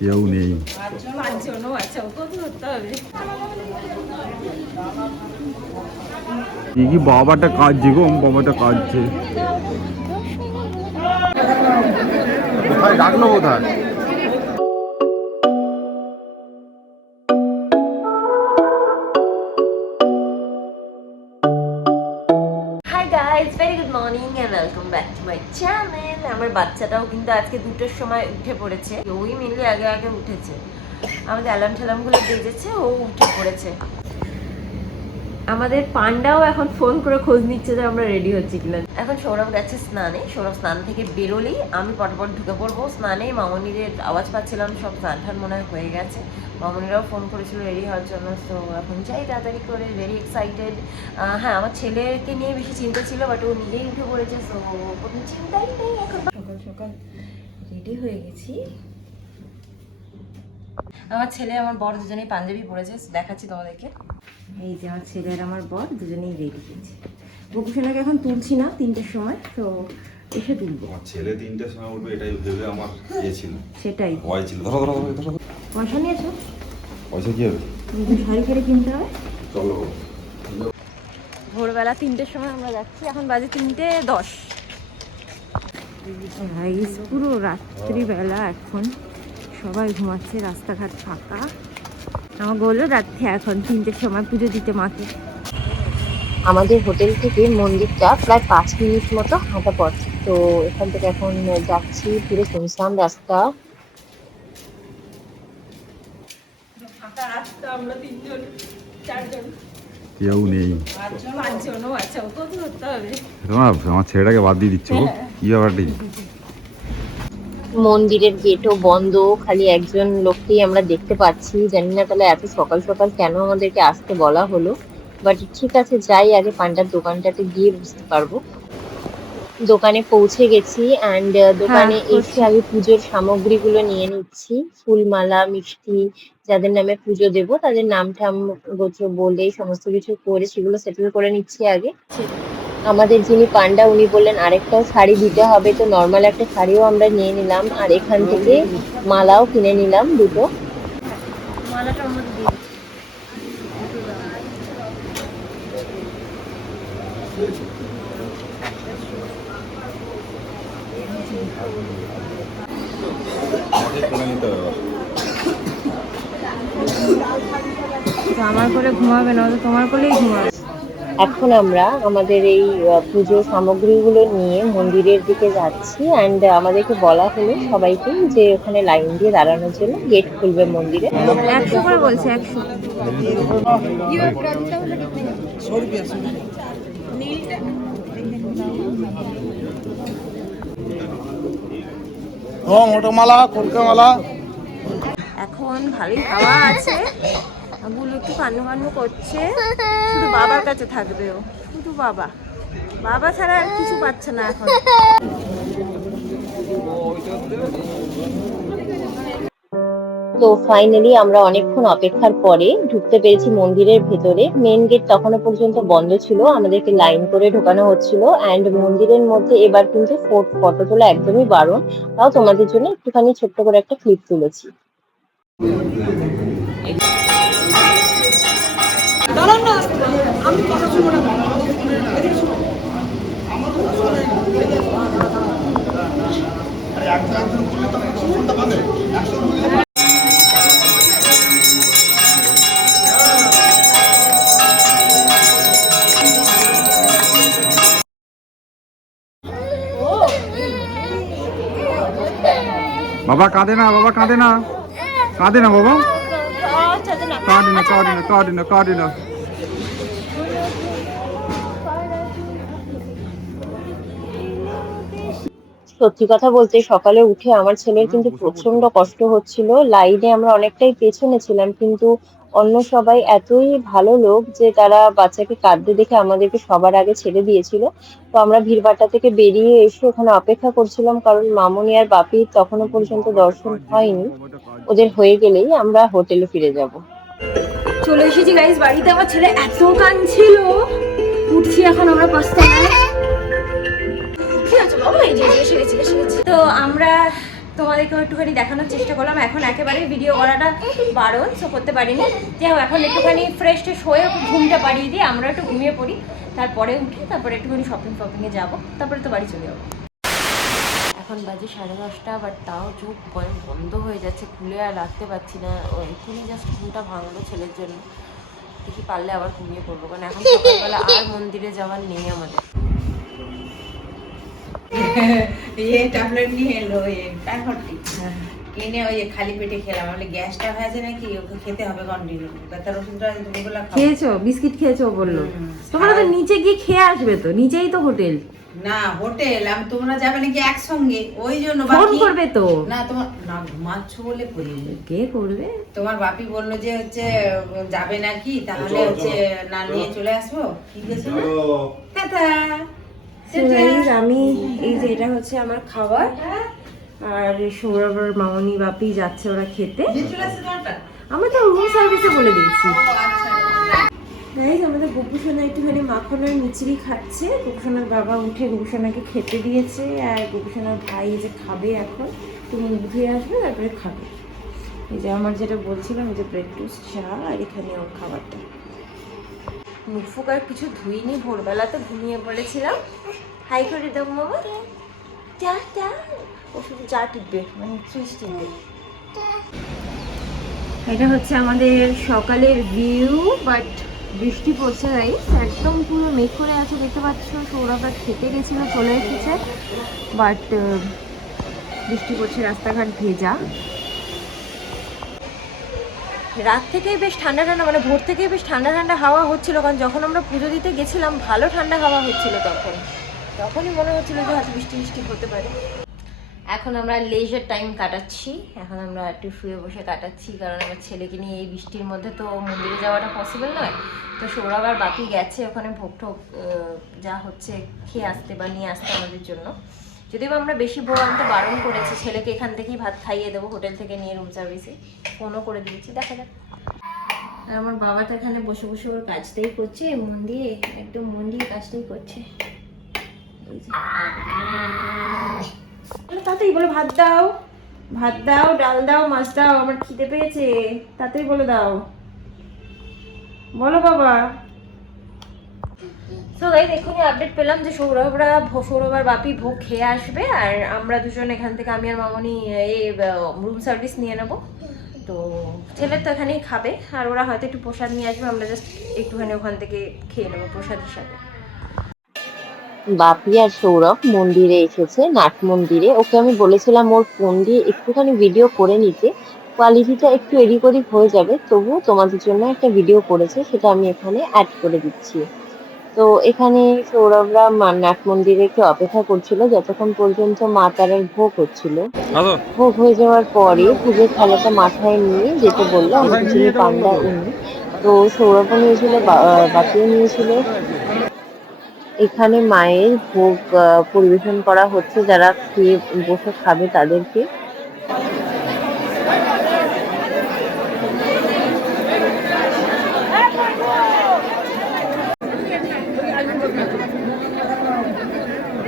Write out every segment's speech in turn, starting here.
কেউ নেই আচ্ছা কি কি বাবাটা কাঁদছে গো বাবাটা কাঁদছে। কোথায়? ডাকলো কোথায়? আমার বাচ্চাটাও কিন্তু আজকে দুটোর সময় উঠে পড়েছে। ওই মেনলি আগে আগে উঠেছে। আমাদের অ্যালার্ম ঠ্যালামগুলো বেজেছে, ও উঠে পড়েছে। আমাদের পান্ডাও এখন ফোন করে খোঁজ নিচ্ছে যে আমরা রেডি হচ্ছি কিনা। এখন সৌরভ গেছে স্নানে সৌরভ স্নান থেকে বেরোলেই আমি পটপট ঢুকে পড়ব। স্নানে মামনিদের আওয়াজ পাচ্ছিলাম সব স্নান টান মনে হয় হয়ে গেছে। মামনিরাও ফোন করেছিল রেডি হওয়ার জন্য তো এখন যাই তাড়াতাড়ি করে ভেরি এক্সাইটেড হ্যাঁ আমার ছেলেকে নিয়ে বেশি চিন্তা ছিল বাট ও নিজেই উঠে পড়েছে সো কোনো চিন্তাই নেই এখন। সকাল সকাল রেডি হয়ে গেছি। আমার ছেলে আমার বর দুজনেই পাঞ্জাবি পরেছে দেখাচ্ছি তোমাদেরকে। এই যে আমার ছেলে আর আমার বর দুজনেই রেডি হয়েছে। বকুসোনাকে এখন তুলছি না তিনটের সময় তো এসে তুলবো। আমার ছেলে তিনটের সময় উঠবে এটাই ভেবে আমার ইয়ে ছিল। সেটাই। ভয় ছিল। ধরো ধরো ধরো পয়সা নিয়েছো? পয়সা কি হবে? শাড়ি ফেরে কিনতে হবে চলো ভোরবেলা তিনটের সময় আমরা যাচ্ছি এখন বাজে তিনটে দশ। পুরো রাত্রিবেলা এখন। সবাই ঘুমাচ্ছে রাস্তাঘাট ফাঁকা। আমার বলল রাত্রে এখন তিনটের সময় পুজো দিতে মাকে। আমাদের হোটেল থেকে মন্দিরটা প্রায় পাঁচ মিনিট মতো হাঁটা পথ। তো এখান থেকে এখন যাচ্ছি পুরো শুনশান রাস্তা। আমরা তিনজন চারজন। কেউ নেই। আচ্ছা আমার ছেলেটাকে বাদ দিয়ে দিচ্ছ। গো কি ব্যাপারটি? মন্দিরের গেটও বন্ধ খালি একজন লোককেই আমরা দেখতে পাচ্ছি। জানি না তাহলে এত সকাল সকাল কেন আমাদেরকে আসতে বলা হলো। বাট ঠিক আছে যাই আগে পান্ডার দোকানটাতে গিয়ে বুঝতে পারব। দোকানে পৌঁছে গেছি অ্যান্ড দোকানে এসে আগে পুজোর সামগ্রীগুলো নিয়ে নিচ্ছি। ফুলমালা মিষ্টি যাদের নামে পুজো দেব তাদের নাম টাম গোত্র বলে সমস্ত কিছু করে সেগুলো সেটেল করে নিচ্ছি আগে। আমাদের যিনি পান্ডা উনি বললেন আরেকটাও শাড়ি দিতে হবে। তো নর্মাল একটা শাড়িও আমরা নিয়ে নিলাম আর এখান থেকে মালাও কিনে নিলাম দুটো। আমার করে ঘুমাবে না তোমার কোলেই ঘুমাবে। এখন আমরা আমাদের এই পুজোর সামগ্রীগুলো নিয়ে মন্দিরের দিকে যাচ্ছি অ্যান্ড আমাদেরকে বলা হলো সবাইকে যে ওখানে লাইন দিয়ে দাঁড়ানোর জন্য গেট খুলবে মন্দিরে। একশো করে বলছে একশো। এখন ভালোই হাওয়া আছে। বুলু একটু কান্নু কান্নু করছে। শুধু বাবার কাছে থাকবে ও শুধু বাবা। বাবা ছাড়া আর কিছু পাচ্ছে না এখন। তো ফাইনালি আমরা অনেকক্ষণ অপেক্ষার পরে ঢুকতে পেরেছি মন্দিরের ভেতরে। মেন গেট তখনো পর্যন্ত বন্ধ ছিল। আমাদেরকে লাইন করে ঢোকানো হচ্ছিল। অ্যান্ড মন্দিরের মধ্যে এবার কিন্তু ফটো তোলা একদমই বারণ। তাও তোমাদের জন্য একটুখানি ছোট্ট করে একটা ক্লিপ তুলেছি। বাবা কাঁদে না বাবা কাঁদে না। কাঁদে না বাবা। কাঁদে না কাঁদে না কাঁদে না কাঁদে না। সত্যি কথা বলতে সকালে উঠে আমার ছেলের কিন্তু প্রচণ্ড কষ্ট হচ্ছিল। লাইনে আমরা অনেকটাই পেছনে ছিলাম কিন্তু অন্য সবাই এতই ভালো লোক যে তারা বাচ্চাকে কাঁদতে দেখে আমাদেরকে সবার আগে ছেড়ে দিয়েছিল। তো আমরা ভিড়ভাট্টা থেকে বেরিয়ে এসে ওখানে অপেক্ষা করছিলাম কারণ মামনি আর বাপি তখনও পর্যন্ত দর্শন হয়নি। ওদের হয়ে গেলেই আমরা হোটেলে ফিরে যাব। চলে এসেছি গাইস বাড়িতে আমার ছেলে এত কাঁদছিল। উঠছি এখন আমরা কি গেছি তো আমরা তোমাদেরকেও একটুখানি দেখানোর চেষ্টা করলাম। এখন একেবারেই ভিডিও করাটা বারণ সো করতে পারিনি। যাই এখন একটুখানি ফ্রেশ ট্রেশ হয়ে ঘুমটা বাড়িয়ে দিয়ে আমরা একটু ঘুমিয়ে পড়ি। তারপরে উঠে তারপরে একটুখানি শপিং ফপিংয়ে যাব। তারপরে তো বাড়ি চলে যাব। এখন বাজে সাড়ে দশটা বাট তাও চোখ বন্ধ হয়ে যাচ্ছে, খুলে আর রাখতে পারছি না। ও এখানে জাস্ট ঘুমটা ভাঙলো ছেলের জন্য। দেখি পারলে আবার ঘুমিয়ে পড়ব, কারণ এখন সকালবেলা আর মন্দিরে যাওয়ার নেই আমাদের। ये ট্যাবলেট নিয়ে এলো ওই প্যাকটি কিনে ওই খালি পেটে খেলাম। বলে গ্যাসটা হয়েছে নাকি? ওকে খেতে হবে কন্টিনিউ ব্যথার ওষুধটা দুপুরবেলা খেয়েছো? বিস্কিট খেয়েছো বলল। তোমরা তো নিচে গিয়ে খেয়ে আসবে তো? নিচেই তো হোটেল। না হোটেল। আমি তোমরা যাবে নাকি একসঙ্গে? ওই জন্য ফোন করবে তো। না তোমার না ঘুমাচ্ছ বলে করিনি কে করবে? তোমার বাপি বলল যে হচ্ছে যাবে নাকি? তাহলে হচ্ছে না নিয়ে চলে। আসব। ঠিক আছে? টাটা। আমি এই যে এটা হচ্ছে আমার খাবার। আর সৌরভ আর মামনি বাপি যাচ্ছে ওরা খেতে। আমরা তো রুম সার্ভিসে বলে দিয়েছি। গাইজ আমাদের গোপুসোনা একটুখানি মাখন আর মিচড়ি খাচ্ছে। গোপুসোনার বাবা উঠে গোপুসোনাকে খেতে দিয়েছে আর গোপুসোনার ভাই যে খাবে এখন। তুমি ধুয়ে আসবে তারপরে খাবে। এই যে আমার যেটা বলছিলাম এই যে ব্রেড টোস্ট চা আর এখানে ওর খাবারটা। মুখ ফুক আর কিছু ধুইনি ভোরবেলাতে ঘুমিয়ে পড়েছিলাম। হাই করে দেব মামা চা চা ও শুধু চা টিপবে মানে সুইচ টিপবে। এটা হচ্ছে আমাদের সকালের ভিউ বাট বৃষ্টি পড়ছে গাই একদম পুরো মেঘ করে আছে দেখতে পাচ্ছ? সৌরভরা খেতে গেছিল চলে এসেছে। বাট বৃষ্টি পড়ছে রাস্তাঘাট ভেজা। রাত থেকেই বেশ ঠান্ডা ঠান্ডা মানে ভোর থেকেই বেশ ঠান্ডা ঠান্ডা হাওয়া হচ্ছিল কারণ যখন আমরা পুজো দিতে গেছিলাম ভালো ঠান্ডা হাওয়া হচ্ছিল তখন। তখনই মনে হচ্ছিল যে হয়তো বৃষ্টি বৃষ্টি হতে পারে। এখন আমরা লেজার টাইম কাটাচ্ছি। এখন আমরা একটু শুয়ে বসে কাটাচ্ছি কারণ আমার ছেলেকে নিয়ে এই বৃষ্টির মধ্যে তো মন্দিরে যাওয়াটা পসিবল নয়। তো সৌরভ আর বাকি গেছে ওখানে ভোগ আহ, যা হচ্ছে খেয়ে আসতে বা নিয়ে আসতে আমাদের জন্য। যদিও আমরা বেশি ভোগ আনতে বারণ করেছি, ছেলেকে এখান থেকেই ভাত খাইয়ে দেবো, হোটেল থেকে নিয়ে রুম সার্ভিসে ফোনও করে দিয়েছি, দেখা যাক। আর আমার বাবা তো এখানে বসে বসে ওর কাজটাই করছে মন দিয়ে, একদম মন দিয়ে কাজটাই করছে। বলো বলে, ভাত দাও ভাত দাও, ডাল দাও, মাছ দাও, আমার খিদে পেয়েছে। তাতেই বলে দাও। বলো বাবা। তো গাই এক্ষুনি আপডেট পেলাম যে সৌরভরা সৌরভ আর বাপি ভোগ খেয়ে আসবে আর আমরা দুজন এখান থেকে আমি আর মামনি, এই রুম সার্ভিস নিয়ে নেব। তো ছেলে তো এখানেই খাবে আর ওরা হয়তো একটু প্রসাদ নিয়ে আসবে, আমরা জাস্ট একটুখানি ওখান থেকে খেয়ে নেব প্রসাদ হিসাবে। বাপি আর সৌরভ মন্দিরে এসেছে, নাট মন্দিরে। ওকে আমি বলেছিলাম ওর ফোন দিয়ে একটুখানি ভিডিও করে নিতে। কোয়ালিটিটা একটু এদিক ওদিক হয়ে যাবে, তবুও তোমাদের জন্য একটা ভিডিও করেছে, সেটা আমি এখানে অ্যাড করে দিচ্ছি। তো এখানে সৌরভরা নাট মন্দিরে একটু অপেক্ষা করছিল যতক্ষণ পর্যন্ত মা তারার ভোগ হচ্ছিল। ভোগ হয়ে যাওয়ার পরে পুজোর থালাটা মাথায় নিয়ে যেতে বলল যিনি পান্ডা উনি তো সৌরভও নিয়েছিল বা- আহ, বাপিও নিয়েছিল। এখানে মায়ের ভোগ পরিবেশন করা হচ্ছে যারা খেয়ে বসে খাবে তাদেরকে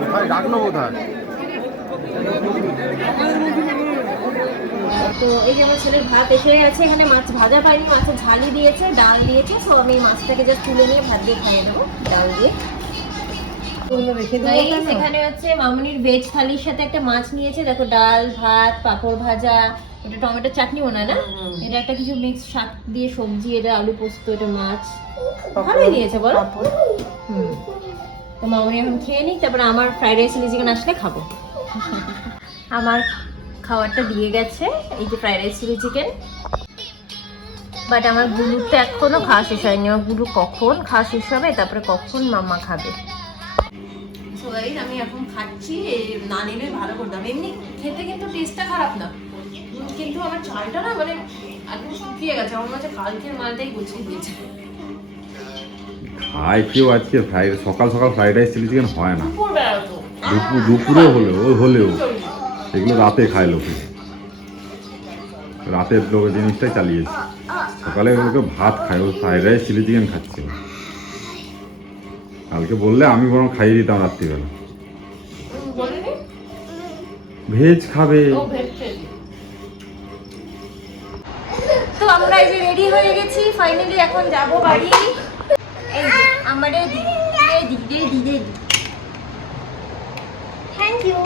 কোথায় ডাকলো কোথায় তো এই যে আমার ছেলের ভাত এসে গেছে এখানে মাছ ভাজা পাইনি মাছের ঝালি দিয়েছে ডাল দিয়েছে তো আমি মাছটাকে জাস্ট তুলে নিয়ে ভাত দিয়ে খাইয়ে দেবো ডাল দিয়ে। এখানে হচ্ছে মামুনির ভেজ থালির সাথে একটা মাছ নিয়েছে দেখো ডাল ভাত পাঁপড় ভাজা এটা টমেটো চাটনি হয় না এটা একটা কিছু মিক্স শাক দিয়ে সবজি এটা আলু পোস্ত এটা মাছ। ভালোই দিয়েছে বলো। হুম। তো মামুনি এখন খেয়ে নিক তারপরে আমার ফ্রাইড রাইস চিলি চিকেন আসলে খাব। আমার খাবারটা দিয়ে গেছে এই যে fried rice chilli chicken but আমার গুলুর তো এখনও খাওয়া শেষ হয়নি আমার গুলু কখন খাওয়া শেষ হবে তারপরে কখন মামা খাবে। আমি এখন খাচ্ছি এই না নিলে ভালো করতাম এমনি খেতে কিন্তু টেস্টটা খারাপ না। কিন্তু আমার চালটা না মানে একদম শুকিয়ে গেছে। আমার হচ্ছে কালকের মালটাই গুছিয়ে দিয়েছে। খাই কেউ আজকে ফ্রাইড সকাল সকাল ফ্রাইড রাইস চিলি চিকেন হয় না। দুপুর হলেও ও হলেও এগুলো রাতে খায় লোকে। রাতের লোকে জিনিসটাই চালিয়েছে। সকালে ওকে ভাত খায় ও ফ্রাইড রাইস চিলি চিকেন খাচ্ছে। কালকে বললে আমি বরং খাইয়ে দিতাম রাত্রিবেলা। ভেজ খাবে। তো আমরা এই রেডি হয়ে গেছি ফাইনালি এখন যাব বাড়ি। আমাদের দিদি দিদি দিদি থ্যাংক ইউ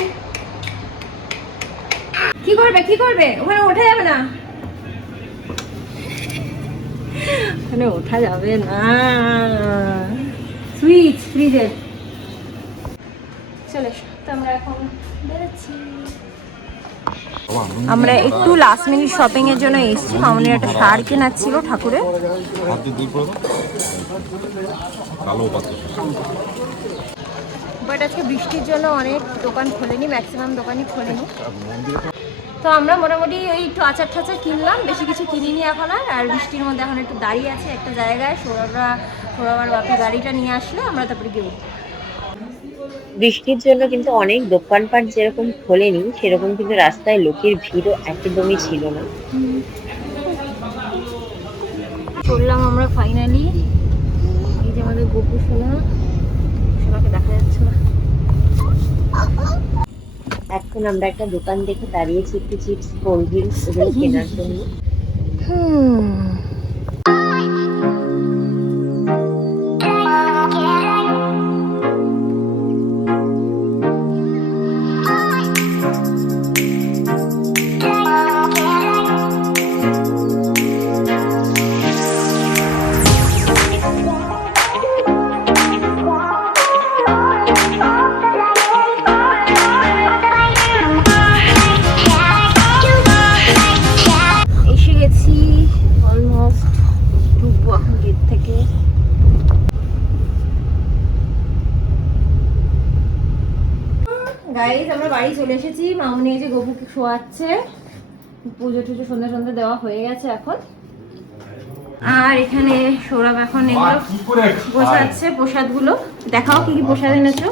কি করবে? কি করবে? ওখানে ওঠা যাবে না? ওখানে ওঠা যাবে না। সুইচ ফ্রিজের চলে তো আমরা এখন বেরোচ্ছি। আমরা একটু লাস্ট মিনিট শপিং এর জন্য এসেছি। মামনির একটা সার কেনার ছিল ঠাকুরের। বাট আজকে বৃষ্টির জন্য অনেক দোকান খোলেনি ম্যাক্সিমাম দোকানই খোলেনি। তো আমরা মোটামুটি ওই একটু আচার ঠাচার কিনলাম বেশি কিছু কিনিনি এখন আর আর বৃষ্টির মধ্যে এখন একটু দাঁড়িয়ে আছে একটা জায়গায়। সৌরভরা সৌরভ বাপি গাড়িটা নিয়ে আসলো আমরা তারপরে গিয়ে। বৃষ্টির জন্য কিন্তু অনেক দোকানপাট যেরকম খোলেনি সেরকম কিন্তু রাস্তায় লোকের ভিড়ও একদমই ছিল না। চললাম আমরা ফাইনালি এই যে আমাদের গোপু সোনা সোনাকে দেখা যাচ্ছে না। এখন আমরা একটা দোকান দেখে দাঁড়িয়েছি একটু চিপস কোল্ড ড্রিঙ্কস এগুলো কেনার জন্য। এসে বাড়ি চলে এসেছি। মামনি এই যে গপুকে শোয়াচ্ছে। পুজো টুজো সন্ধ্যা সন্ধ্যা দেওয়া হয়ে গেছে এখন। আর এখানে সৌরভ এখন এগুলো বসাচ্ছে প্রসাদগুলো। দেখাও কি কি প্রসাদ এনেছো।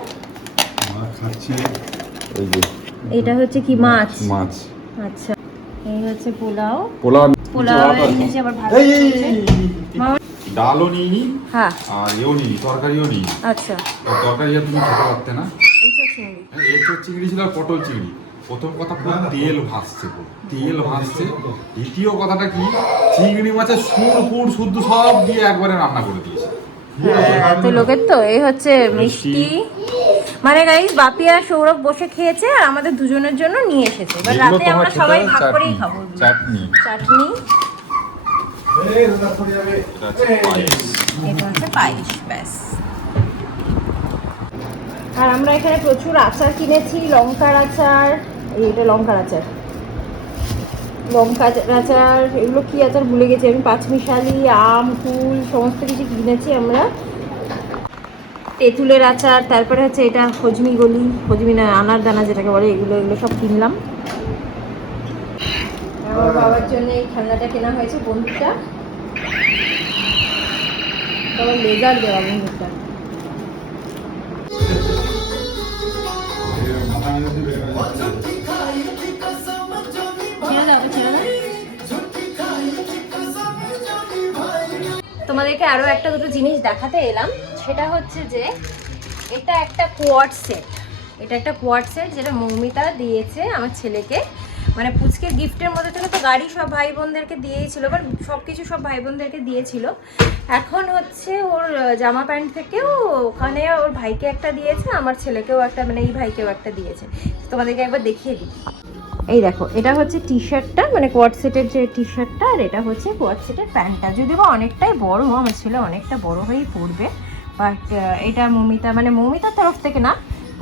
খাচ্ছি। ওই যে। এটা হচ্ছে কি মাছ? মাছ। আচ্ছা। এই হচ্ছে পোলাও। পোলাও। পোলাও এনেছি আবার ভাত ডালও নিইনি হ্যাঁ। আর এও নিইনি তরকারিও নিই আচ্ছা। তরকারি তুমি খেতে পারতে না। এইসব চিংড়ি ছিল আর পটল চিংড়ি। প্রথম কথা পুরো তেল ভাসছে তেল ভাসছে। দ্বিতীয় কথাটা কি? চিংড়ি মাছের সুর ফুর শুদ্ধ সব দিয়ে একবারে রান্না করে দিয়েছে। হ্যাঁ, তো লোকের তো। এই হচ্ছে মিষ্টি। মানে গাইস বাপি আর সৌরভ বসে খেয়েছে আর আমাদের দুজনের জন্য নিয়ে এসেছে। এবার রাতে আমরা সবাই ভাগ করেই খাব চাটনি। চাটনি। এটা হচ্ছে পায়েস। এটা হচ্ছে পায়েস ব্যাস। আর আমরা এখানে প্রচুর আচার কিনেছি, লঙ্কার আচার এটা লঙ্কার আচার। লঙ্কা আচার, এগুলো কি আচার ভুলে গেছি আমি, পাঁচমিশালি, আম, ফুল, সমস্ত কিছু কিনেছি আমরা। তেঁতুলের আচার, তারপরে হচ্ছে এটা হজমি গলি, হজমি না, আনার দানা যেটাকে বলে, এগুলো এগুলো সব কিনলাম। আমার বাবার জন্য এই খেলনাটা কেনা হয়েছে বন্ধুটা। লেজার দেওয়া বন্ধুটা। তোমাদেরকে আরও একটা দুটো জিনিস দেখাতে এলাম। সেটা হচ্ছে যে এটা একটা কোয়াড সেট এটা একটা কোয়াড সেট যেটা মৌমিতা দিয়েছে আমার ছেলেকে। মানে পুচকের গিফটের মধ্যে থেকে তো গাড়ি সব ভাই বোনদেরকে দিয়েছিল বাট সব কিছু সব ভাই বোনদেরকে দিয়েছিল। এখন হচ্ছে ওর জামা প্যান্ট থেকেও ওখানে ওর ভাইকে একটা দিয়েছে, আমার ছেলেকেও একটা মানে এই ভাইকেও একটা দিয়েছে। তোমাদেরকে একবার দেখিয়ে দিই। এই দেখো, এটা হচ্ছে টি শার্টটা মানে কোয়াড সেটের যে টি শার্টটা আর এটা হচ্ছে কোয়াড সেটের প্যান্টটা। যদিও বা অনেকটাই বড়, আমার ছেলে অনেকটা বড় হয়েই পড়বে বাট এটা মমিতা মানে মমিতার তরফ থেকে না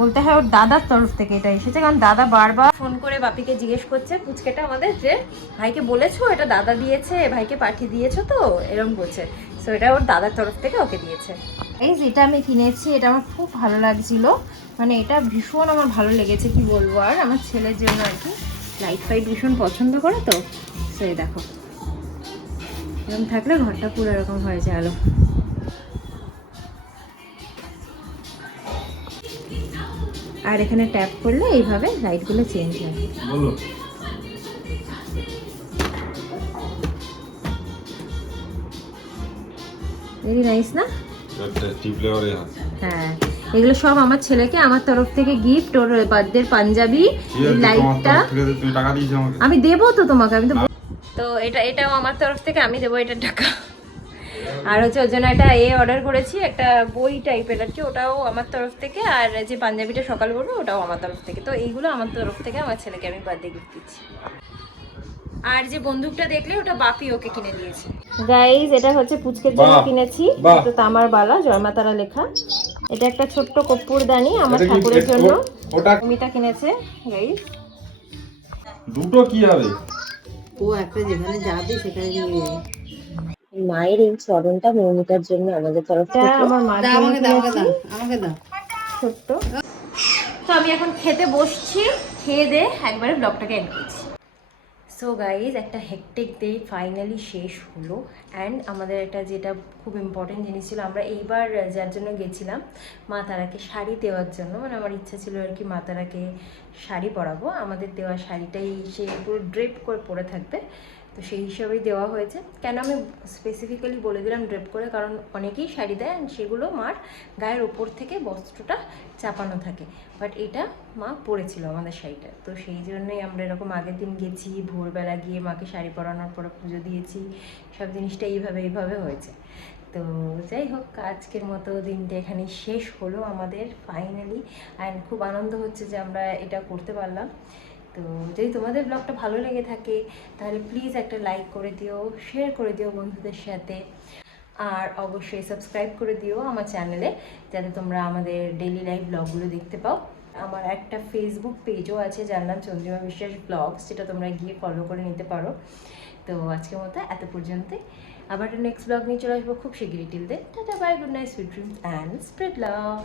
বলতে হয় ওর দাদার তরফ থেকে এটা এসেছে, কারণ দাদা বারবার ফোন করে বাপিকে জিজ্ঞেস করছে, পুচকেটা আমাদের যে ভাইকে বলেছ, এটা দাদা দিয়েছে, ভাইকে পাঠিয়ে দিয়েছ তো এরকম বলছে। সো এটা ওর দাদার তরফ থেকে ওকে দিয়েছে। এই যেটা আমি কিনেছি, এটা আমার খুব ভালো লাগছিল। মানে এটা ভীষণ আমার ভালো লেগেছে, কি বলব আর, আমার ছেলের জন্য আর কি। লাইট ফাইট ভীষণ পছন্দ করে তো। সেই দেখো। এরকম থাকলে ঘরটা পুরো এরকম হয়ে যায় আলো। আর এখানে ট্যাপ করলে এইভাবে লাইটগুলো চেঞ্জ হয়। ভেরি নাইস না? হ্যাঁ এগুলো সব আমার ছেলেকে আমার তরফ থেকে গিফট ওর বার্থডে পাঞ্জাবি লাইটটা আমি দেবো তো তোমাকে আমি তো তো এটা এটাও আমার তরফ থেকে আমি দেবো এটা টাকা। আর হচ্ছে ওর জন্য একটা এ অর্ডার করেছি একটা বই টাইপের আর কি ওটাও আমার তরফ থেকে। আর যে পাঞ্জাবিটা সকাল করব ওটাও আমার তরফ থেকে। তো এইগুলো আমার তরফ থেকে আমার ছেলেকে আমি বার্থডে গিফট দিচ্ছি। আর যে বন্দুকটা দেখলে ওটা বাপি ওকে কিনে দিয়েছে। গাইজ এটা হচ্ছে পুচকের জন্য কিনেছি। তো তামার বালা জয়মাতারা লেখা। এটা একটা ছোট্ট কর্পূরদানি আমার ঠাকুরের জন্য। ওটা অমিতা কিনেছে গাইজ দুটো কি হবে? ও একটা যেখানে যাবে সেখানে নিয়ে। মায়ের এই চরণটা মৌমিতার জন্য আমাদের তরফ থেকে। আমার মার দাও আমাকে দাও আমাকে দাও আমাকে দাও। ছোট্ট। তো আমি এখন খেতে বসছি খেয়ে দে একবারে ব্লগটাকে এন্ড করছি। সো গাইজ একটা হেকটেক ডে ফাইনালি শেষ হলো অ্যান্ড আমাদের একটা যেটা খুব ইম্পর্টেন্ট জিনিস ছিল আমরা এইবার যার জন্য গেছিলাম মা তারাকে শাড়ি দেওয়ার জন্য। মানে আমার ইচ্ছা ছিল আর কি মা তারাকে শাড়ি পরাবো। আমাদের দেওয়া শাড়িটাই সে পুরো ড্রেপ করে পরে থাকবে। তো সেই হিসাবেই দেওয়া হয়েছে। কেন আমি স্পেসিফিক্যালি বলে দিলাম ড্রেপ করে? কারণ অনেকেই শাড়ি দেয় সেগুলো মার গায়ের ওপর থেকে বস্ত্রটা চাপানো থাকে। বাট এটা মা পরেছিল আমাদের শাড়িটা। তো সেই জন্যই আমরা এরকম আগের দিন গেছি, ভোরবেলা গিয়ে মাকে শাড়ি পরানোর পরে পুজো দিয়েছি। সব জিনিসটা এইভাবে এইভাবে হয়েছে। তো যাই হোক, আজকের মতো দিনটা এখানে শেষ হলো আমাদের ফাইনালি অ্যান্ড খুব আনন্দ হচ্ছে যে আমরা এটা করতে পারলাম। তো যদি তোমাদের ব্লগটা ভালো লেগে থাকে, তাহলে প্লিজ একটা লাইক করে দিও শেয়ার করে দিও বন্ধুদের সাথে। আর অবশ্যই সাবস্ক্রাইব করে দিও আমার চ্যানেলে যাতে তোমরা আমাদের ডেলি লাইফ ব্লগগুলো দেখতে পাও। আমার একটা ফেসবুক পেজও আছে, যার নাম চন্দ্রিমা বিশ্বাস ব্লগস যেটা তোমরা গিয়ে ফলো করে নিতে পারো। তো আজকের মতো এত পর্যন্তই। আবার নেক্সট ব্লগ নিয়ে চলে আসব খুব শীঘ্রই till then tata bye good night sweet dreams and spread love